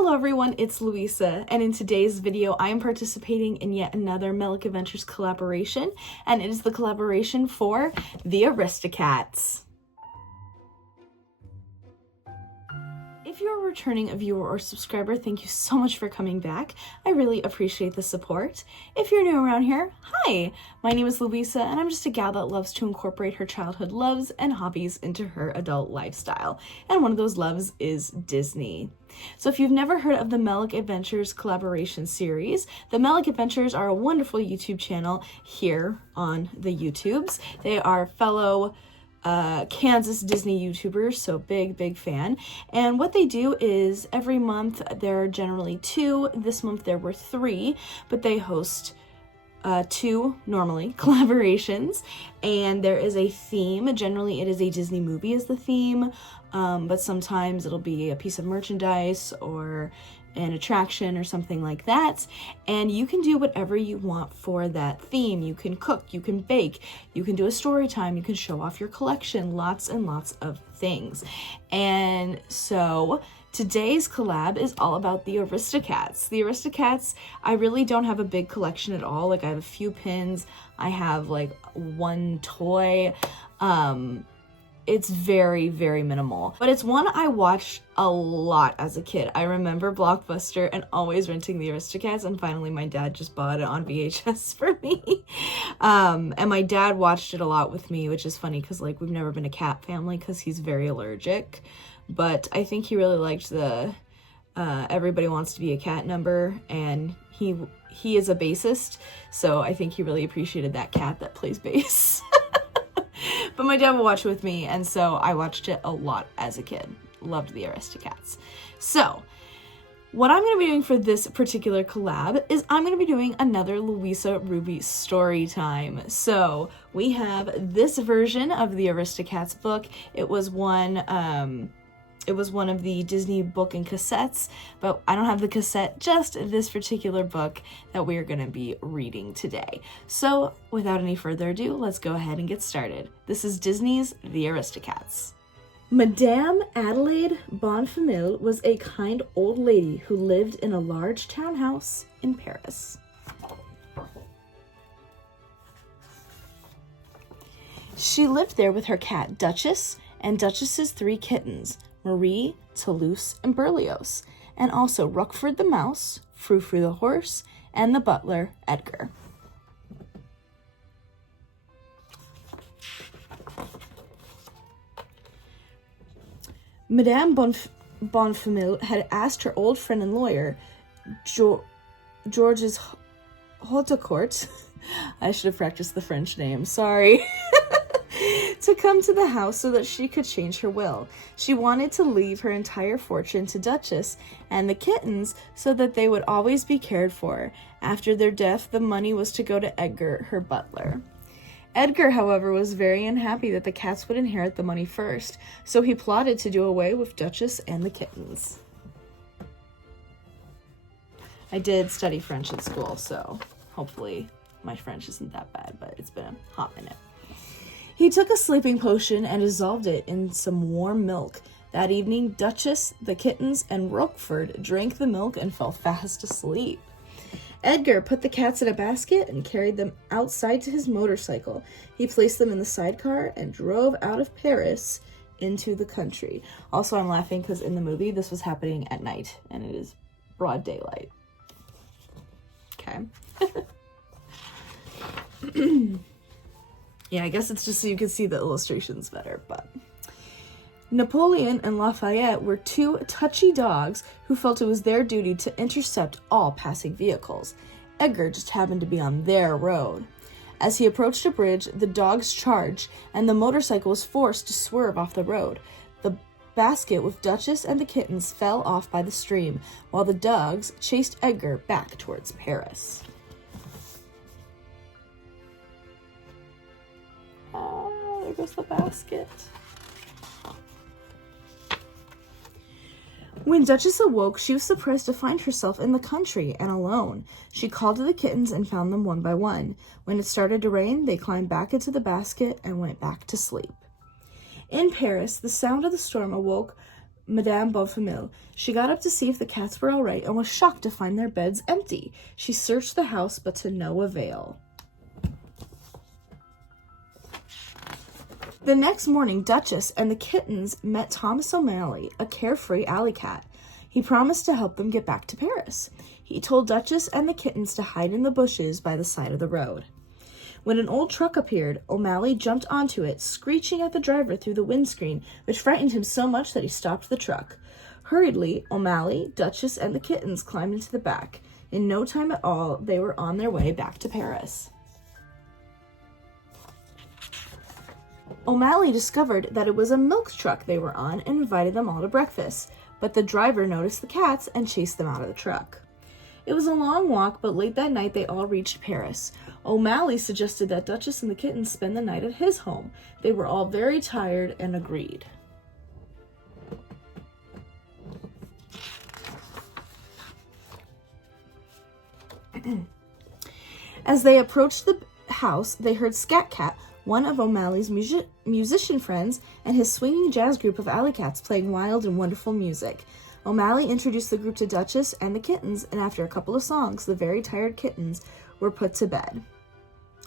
Hello everyone, it's Louisa, and in today's video I am participating in yet another Melick Adventures collaboration, and it is the collaboration for the Aristocats. If you're a returning viewer or subscriber, thank you so much for coming back. I really appreciate the support. If you're new around here, hi! My name is Louisa, and I'm just a gal that loves to incorporate her childhood loves and hobbies into her adult lifestyle. And one of those loves is Disney. So if you've never heard of the Melick Adventures collaboration series, the Melick Adventures are a wonderful YouTube channel here on the YouTubes. They are fellow Kansas Disney YouTubers, so big fan. And what they do is every month there are generally 2. This month there were 3, but they host 2 normally collaborations, and there is a theme. Generally it is a Disney movie as the theme, but sometimes it'll be a piece of merchandise or an attraction or something like that, and you can do whatever you want for that theme. You can cook, you can bake, you can do a story time, you can show off your collection, lots and lots of things. And so today's collab is all about the Aristocats. The Aristocats, I really don't have a big collection at all. Like, I have a few pins, I have like 1 toy. It's very minimal, but it's one I watched a lot as a kid. I remember Blockbuster and always renting the Aristocats, and finally my dad just bought it on VHS for me. And my dad watched it a lot with me, which is funny because like we've never been a cat family because he's very allergic, but I think he really liked the Everybody Wants to Be a Cat number, and he is a bassist, so I think he really appreciated that cat that plays bass. But my dad would watch it with me, and so I watched it a lot as a kid. Loved the Aristocats. So, what I'm going to be doing for this particular collab is I'm going to be doing another Louisa Ruby story time. So, we have this version of the Aristocats book. It was one of the Disney book and cassettes, but I don't have the cassette, just this particular book that we are going to be reading today. So without any further ado, let's go ahead and get started. This is Disney's The Aristocats. Madame Adelaide Bonfamille was a kind old lady who lived in a large townhouse in Paris. She lived there with her cat Duchess and Duchess's 3 kittens, Marie, Toulouse, and Berlioz, and also Roquefort the mouse, Frou Frou the horse, and the butler, Edgar. Madame Bonfamille had asked her old friend and lawyer, Georges Hautecourt, I should have practiced the French name, sorry, to come to the house so that she could change her will. She wanted to leave her entire fortune to Duchess and the kittens so that they would always be cared for. After their death, the money was to go to Edgar, her butler. Edgar, however, was very unhappy that the cats would inherit the money first, so he plotted to do away with Duchess and the kittens. I did study French in school, so hopefully my French isn't that bad, but it's been a hot minute. He took a sleeping potion and dissolved it in some warm milk. That evening, Duchess, the kittens, and Roquefort drank the milk and fell fast asleep. Edgar put the cats in a basket and carried them outside to his motorcycle. He placed them in the sidecar and drove out of Paris into the country. Also, I'm laughing because in the movie, this was happening at night, and it is broad daylight. Okay. Yeah, I guess it's just so you can see the illustrations better, but... Napoleon and Lafayette were 2 touchy dogs who felt it was their duty to intercept all passing vehicles. Edgar just happened to be on their road. As he approached a bridge, the dogs charged, and the motorcycle was forced to swerve off the road. The basket with Duchess and the kittens fell off by the stream, while the dogs chased Edgar back towards Paris. There goes the basket. When Duchess awoke, she was surprised to find herself in the country and alone. She called to the kittens and found them one by one. When it started to rain, they climbed back into the basket and went back to sleep. In Paris, the sound of the storm awoke Madame Bonfamille. She got up to see if the cats were all right and was shocked to find their beds empty. She searched the house, but to no avail. The next morning, Duchess and the kittens met Thomas O'Malley, a carefree alley cat. He promised to help them get back to Paris. He told Duchess and the kittens to hide in the bushes by the side of the road. When an old truck appeared, O'Malley jumped onto it, screeching at the driver through the windscreen, which frightened him so much that he stopped the truck. Hurriedly, O'Malley, Duchess, and the kittens climbed into the back. In no time at all, they were on their way back to Paris. O'Malley discovered that it was a milk truck they were on and invited them all to breakfast, but the driver noticed the cats and chased them out of the truck. It was a long walk, but late that night they all reached Paris. O'Malley suggested that Duchess and the kittens spend the night at his home. They were all very tired and agreed. As they approached the house, they heard Scat Cat, one of O'Malley's musician friends, and his swinging jazz group of alley cats playing wild and wonderful music. O'Malley introduced the group to Duchess and the kittens, and after a couple of songs, the very tired kittens were put to bed.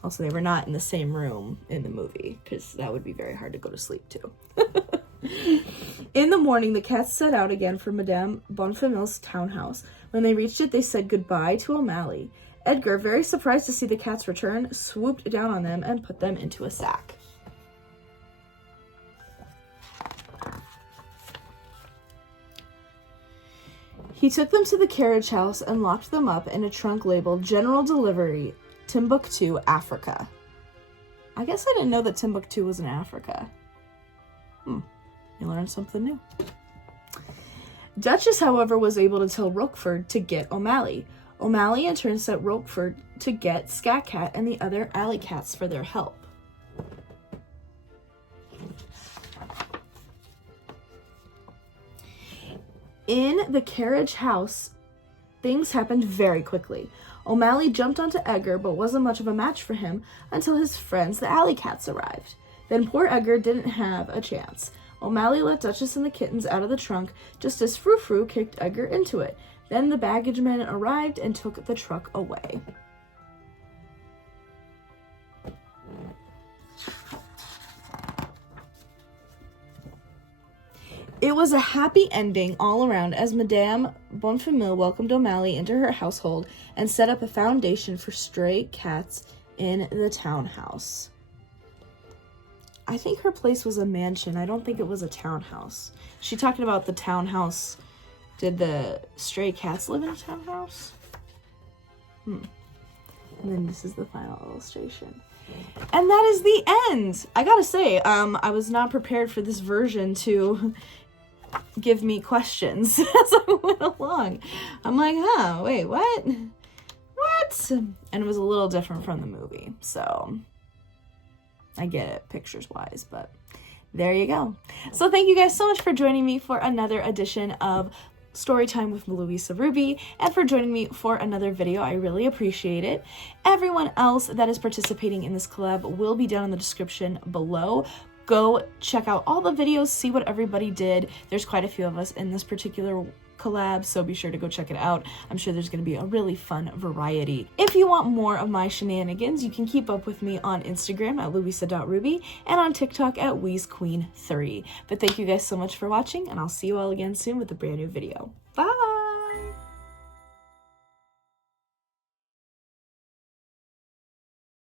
Also, they were not in the same room in the movie, because that would be very hard to go to sleep to. In the morning, the cats set out again for Madame Bonfamille's townhouse. When they reached it, they said goodbye to O'Malley. Edgar, very surprised to see the cats return, swooped down on them and put them into a sack. He took them to the carriage house and locked them up in a trunk labeled General Delivery, Timbuktu, Africa. I guess I didn't know that Timbuktu was in Africa. You learned something new. Duchess, however, was able to tell Roquefort to get O'Malley. O'Malley in turn sent Roquefort to get Scat Cat and the other alley cats for their help. In the carriage house, things happened very quickly. O'Malley jumped onto Edgar, but wasn't much of a match for him until his friends, the alley cats, arrived. Then poor Edgar didn't have a chance. O'Malley let Duchess and the kittens out of the trunk just as Frou Frou kicked Edgar into it. Then the baggage men arrived and took the truck away. It was a happy ending all around as Madame Bonfamille welcomed O'Malley into her household and set up a foundation for stray cats in the townhouse. I think her place was a mansion. I don't think it was a townhouse. She talking about the townhouse. Did the stray cats live in a townhouse? And then this is the final illustration. And that is the end. I gotta say, I was not prepared for this version to give me questions as I went along. I'm like, wait, what? And it was a little different from the movie, so I get it pictures-wise, but there you go. So thank you guys so much for joining me for another edition of Storytime with Louisa Ruby, and for joining me for another video. I really appreciate it. Everyone else that is participating in this collab will be down in the description below. Go check out all the videos, see what everybody did. There's quite a few of us in this particular collab, so be sure to go check it out. I'm sure there's going to be a really fun variety. If you want more of my shenanigans, you can keep up with me on Instagram at louisa.ruby and on TikTok at WheezeQueen3. But thank you guys so much for watching, and I'll see you all again soon with a brand new video.